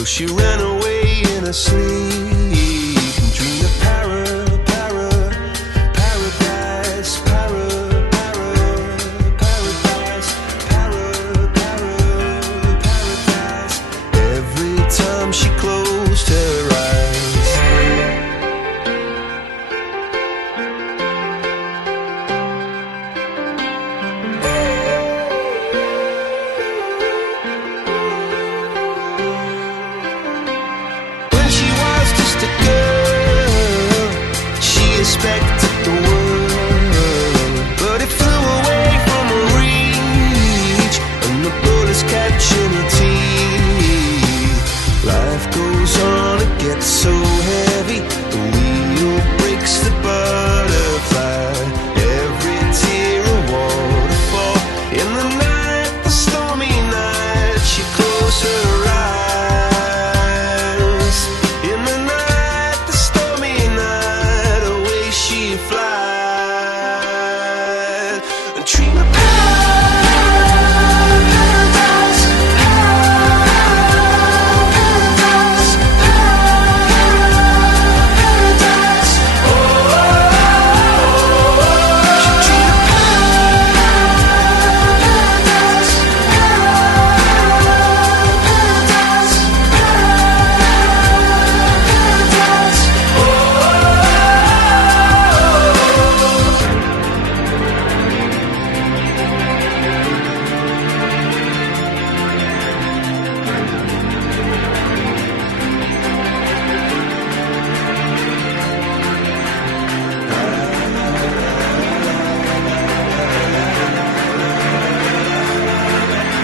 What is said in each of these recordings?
So she ran away in her sleep and dreamed of paradise, paradise. Every time she closed her eyes. When she was just a girl, she expected the world, but it flew away from her reach, and the bullets catching her teeth. Life goes on, it gets so heavy, the wheel breaks the butterfly. Every tear a waterfall. In the night, the stormy night, she closed her eyes. In the night, the stormy night, away she flies. And dream of paradise, paradise, paradise. Oh, she dreamed of paradise, paradise, paradise.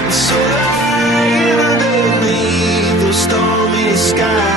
So lying underneath those stormy skies.